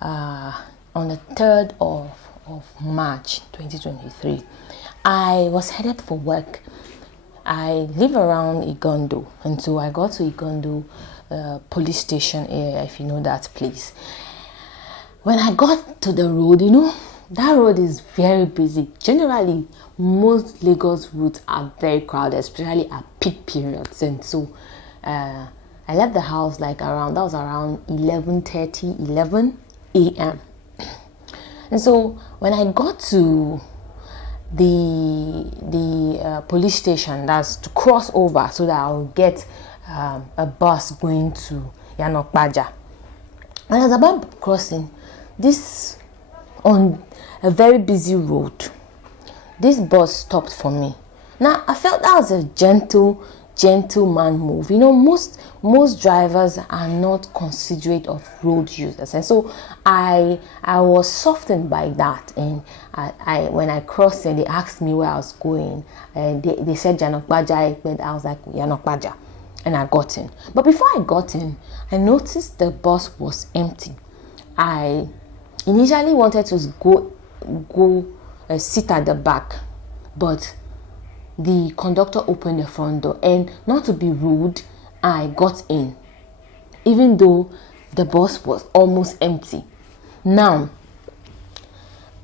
on the 3rd of March 2023. I was headed for work. I live around Igondo, and so I got to Igondo police station area, if you know that place. When I got to the road, that road is very busy. Generally, most Lagos routes are very crowded, especially at peak periods. And so I left the house around 11:30, 11 a.m. And so when I got to the police station, that's to cross over so that I'll get a bus going to Yanokbaja. When I was about crossing this on a very busy road, this bus stopped for me. Now I felt that was a gentleman move. Most drivers are not considerate of road users, and so I was softened by that. And when I crossed and they asked me where I was going, and they said Yanokbaja, but I was like Yanokbaja, and I got in. But before I got in, I noticed the bus was empty. I initially wanted to go sit at the back, but the conductor opened the front door, and not to be rude, I got in, even though the bus was almost empty. Now,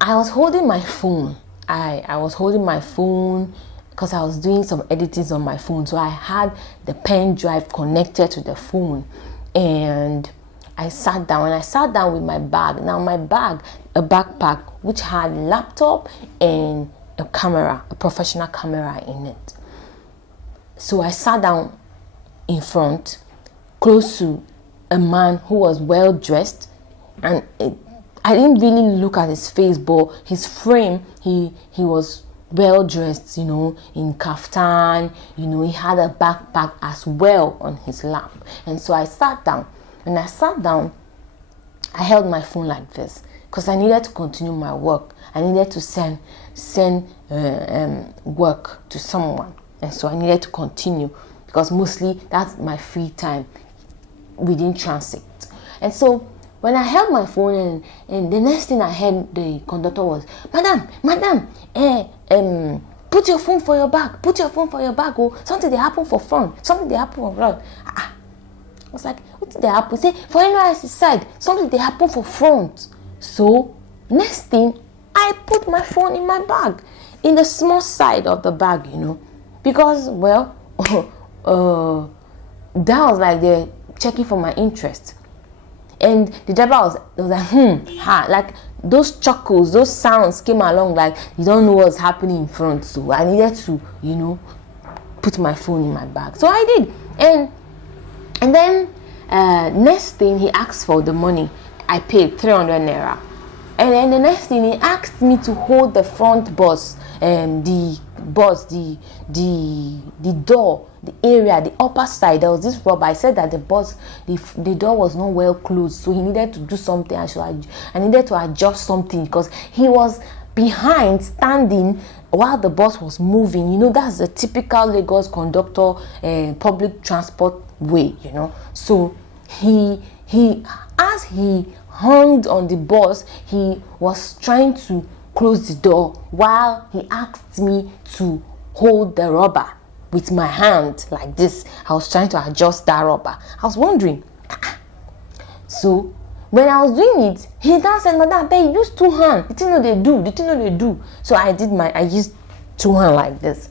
I was holding my phone. I was holding my phone because I was doing some editings on my phone, so I had the pen drive connected to the phone, and I sat down. And I sat down with my bag. Now my bag, a backpack which had laptop and a camera, a professional camera in it. So I sat down in front, close to a man who was well dressed, and I didn't really look at his face, but his frame, he was well dressed, in kaftan, he had a backpack as well on his lap. And so I sat down. When I sat down, I held my phone like this because I needed to continue my work. I needed to send work to someone, and so I needed to continue because mostly that's my free time within transit. And so when I held my phone, and the next thing I heard the conductor was, Madam, put your phone for your bag. Put your phone for your bag. Oh, something they happen for front. Something they happen for front. I was like, what did they happen? Say, for NYSC side, something they happen for front. So, next thing, I put my phone in my bag, in the small side of the bag, because, that was like they're checking for my interest. And the driver was like, like those chuckles, those sounds came along like you don't know what's happening in front. So I needed to, put my phone in my bag. So I did. And then next thing, he asked for the money. I paid 300 naira. And then the next thing, he asked me to hold the front bus, the door, the area, the upper side. There was this rubber. I said that the door was not well closed, so he needed to do something. I needed to adjust something because he was behind, standing while the bus was moving. That's the typical Lagos conductor public transport way. So he as he hung on the bus, he was trying to close the door while he asked me to hold the rubber with my hand like this. I was trying to adjust that rubber. I was wondering. So when I was doing it, he now said, Madam, I use two hands. The thing that they do. So I used two hands like this.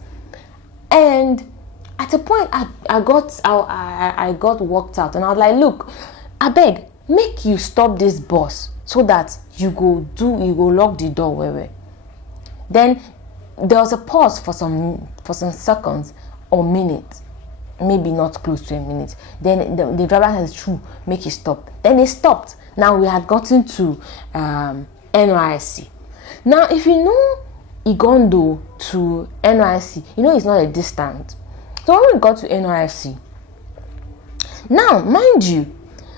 And at a point, I got worked out, and I was like, look, I beg, make you stop this bus so that you go lock the door where. Then there was a pause for some seconds or minutes, maybe not close to a minute. Then the driver has to make it stop. Then they stopped. Now we had gotten to NYSC. Now if you know Igondo to NYSC, it's not a distance. So when we got to NYSC, now mind you,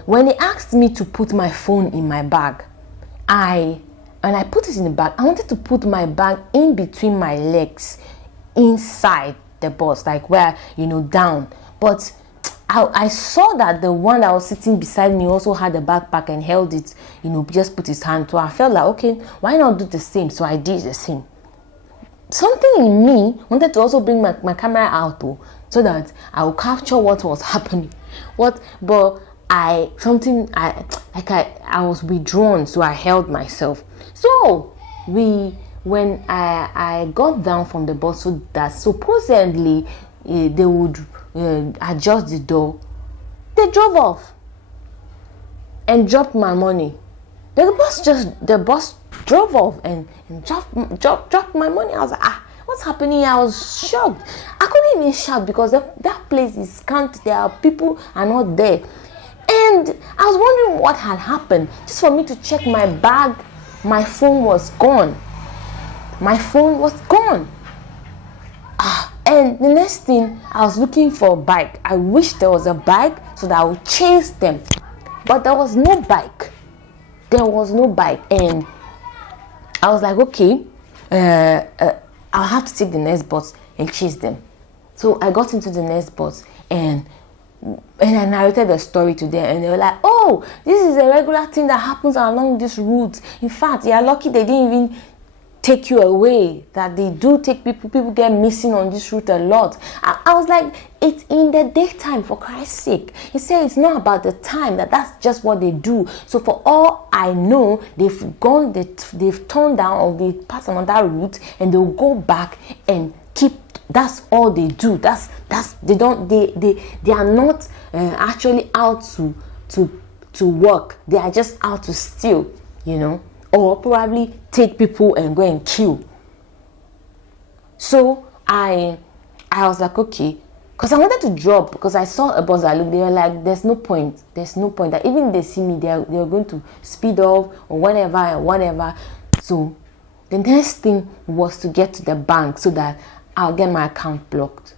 when they asked me to put my phone in my bag, I put it in the bag. I wanted to put my bag in between my legs, inside the bus, like where down. But I saw that the one that was sitting beside me also had a backpack and held it, just put his hand. So I felt like, okay, why not do the same? So I did the same. Something in me wanted to also bring my camera out though, so that I would capture what was happening. But I was withdrawn, so I held myself. So when I got down from the bus, so that supposedly they would adjust the door, they drove off and dropped my money. The bus drove off and dropped my money. I was like, what's happening here? I was shocked. I couldn't even shout because that place is scant. People are not there. And I was wondering what had happened. Just for me to check my bag, my phone was gone. And the next thing, I was looking for a bike. I wish there was a bike so that I would chase them. But there was no bike. And I was like, okay, I'll have to take the next bus and chase them. So I got into the next bus and I narrated the story to them, and they were like, oh, this is a regular thing that happens along this route. In fact, you're lucky they didn't even take you away, that they do take people get missing on this route a lot. I was like, it's in the daytime, for Christ's sake. He said it's not about the time, that's just what they do. So for all I know, they've turned down or they pass another route and they'll go back and that's all they do. They are not actually out to work. They are just out to steal, or probably take people and go and kill. So I was like, okay, because I wanted to drop, because I saw a bus that looked, they were like, there's no point that even if they see me, they're going to speed off or whatever. So the next thing was to get to the bank so that I'll get my account blocked.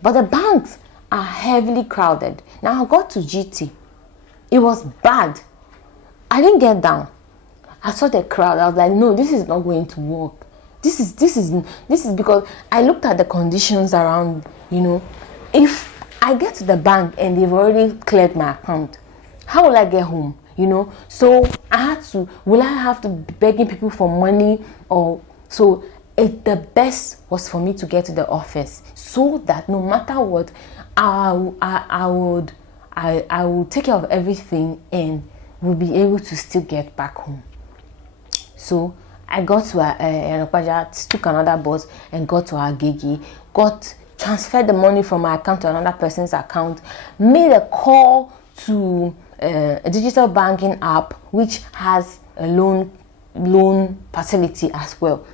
But the banks are heavily crowded. Now I got to GT. It was bad. I didn't get down. I saw the crowd. I was like, no, this is not going to work. This is because I looked at the conditions around, If I get to the bank and they've already cleared my account, how will I get home? So will I have to be begging people for money? The best was for me to get to the office, so that no matter what, I will take care of everything and will be able to still get back home. So I got to Yanokwaja, took another bus and got to Agege, transferred the money from my account to another person's account, made a call to a digital banking app which has a loan facility as well.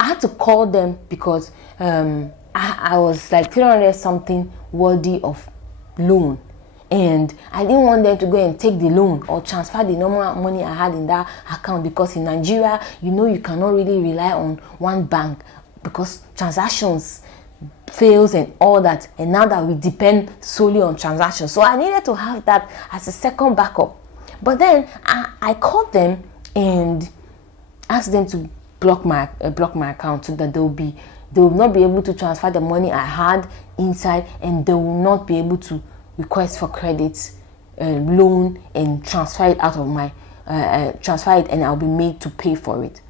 I had to call them because I was like 300 something worthy of loan, and I didn't want them to go and take the loan or transfer the normal money I had in that account, because in Nigeria, you cannot really rely on one bank because transactions fails and all that, and now that we depend solely on transactions, so I needed to have that as a second backup. But then I called them and asked them to block my account, so that they will not be able to transfer the money I had inside, and they will not be able to request for credit, loan, and transfer it out of my transfer it, and I'll be made to pay for it.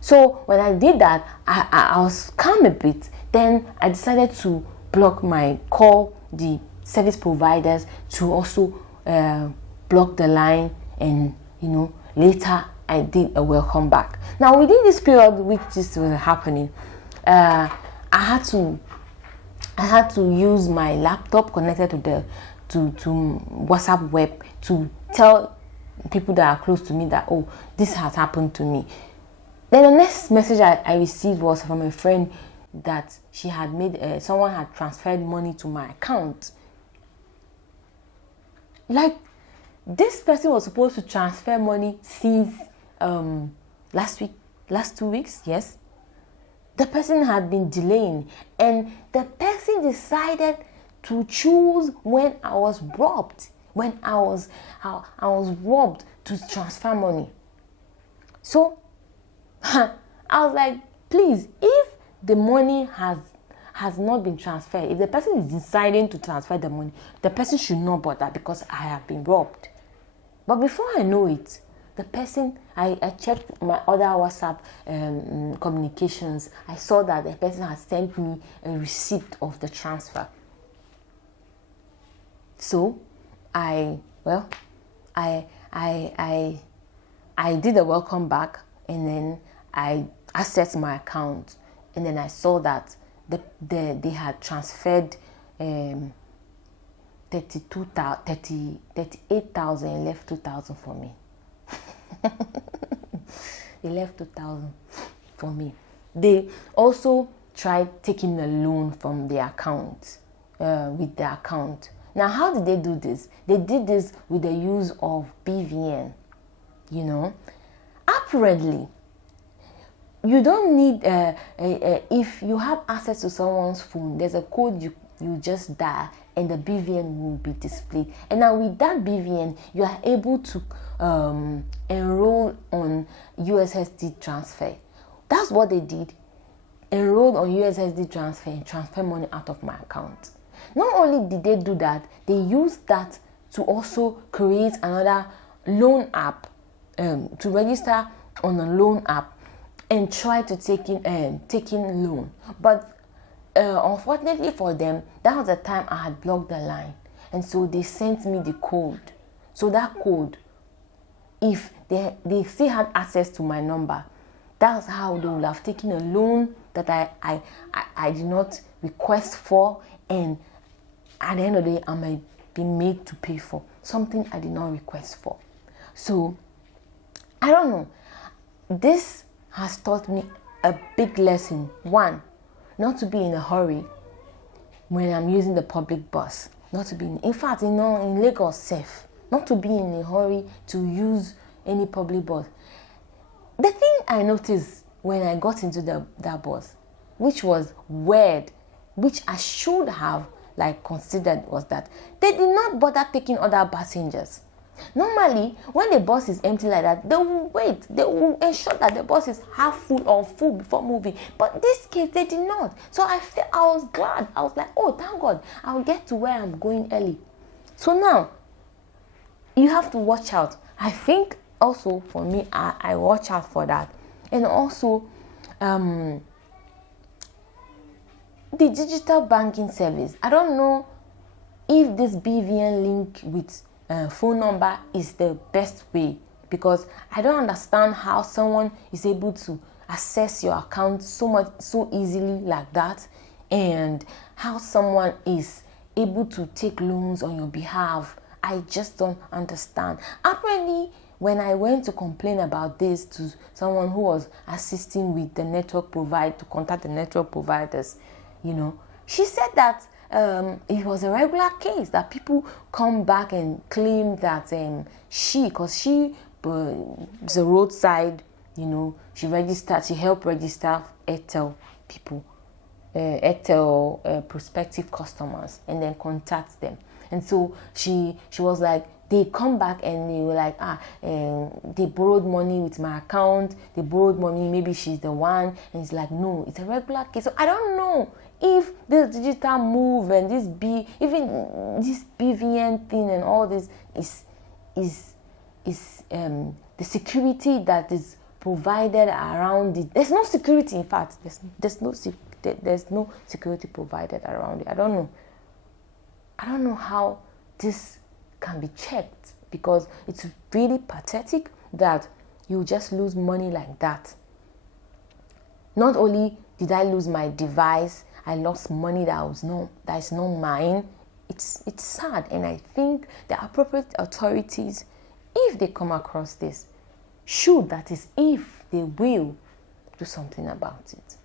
So when I did that, I was calm a bit. Then I decided to call the service providers to also block the line, and later I did a welcome back. Now within this period which this was happening, I had to use my laptop connected to WhatsApp web to tell people that are close to me that, oh, this has happened to me. Then the next message I received was from a friend that she had made someone had transferred money to my account. Like, this person was supposed to transfer money since last 2 weeks. Yes, the person had been delaying, and the person decided to choose when I was robbed to transfer money. So I was like, please, if the money has has not been transferred, if the person is deciding to transfer the money, the person should not bother because I have been robbed. But before I know it, the person, I checked my other WhatsApp communications. I saw that the person has sent me a receipt of the transfer. So I did a welcome back, and then I accessed my account, and then I saw that they had transferred 38,000 and left 2,000 for me. They left 2,000 for me. They also tried taking a loan from the account, with the account. Now, how did they do this? They did this with the use of BVN. You know, apparently, you don't need if you have access to someone's phone, there's a code you just dial and the BVN will be displayed. And now with that BVN, you are able to enroll on USSD transfer. That's what they did. Enrolled on USSD transfer and transfer money out of my account. Not only did they do that, they used that to also create another loan app, to register on a loan app and try to take in loan. But unfortunately for them, that was the time I had blocked the line, and so they sent me the code. So that code, if they still had access to my number, that's how they would have taken a loan that I did not request for, and at the end of the day, I might be made to pay for something I did not request for. So I don't know. This has taught me a big lesson. One, not to be in a hurry when I'm using the public bus. Not to be in fact, in Lagos safe, not to be in a hurry to use any public bus. The thing I noticed when I got into that bus, which was weird, which I should have considered, was that they did not bother taking other passengers. Normally, when the bus is empty like that, they will wait. They will ensure that the bus is half full or full before moving. But in this case, they did not. So I was glad. I was like, oh, thank God, I'll get to where I'm going early. So now, you have to watch out. I think also for me, I watch out for that. And also, the digital banking service. I don't know if this BVN link with phone number is the best way, because I don't understand how someone is able to access your account so easily like that, and how someone is able to take loans on your behalf. I just don't understand. Apparently, when I went to complain about this to someone who was assisting with the network provider, to contact the network providers, she said that it was a regular case, that people come back and claim that because she is a roadside, she helped register Airtel people, Airtel prospective customers, and then contact them. And so she was like, they come back and they were like, they borrowed money with my account, they borrowed money, maybe she's the one. And it's like, no, it's a regular case. So I don't know if this digital move and even this BVN thing and all this is the security that is provided around it. There's no security, in fact. There's no security provided around it. I don't know how this can be checked, because it's really pathetic that you just lose money like that. Not only did I lose my device, I lost money that is not mine. It's sad, and I think the appropriate authorities, if they come across this, if they will, do something about it.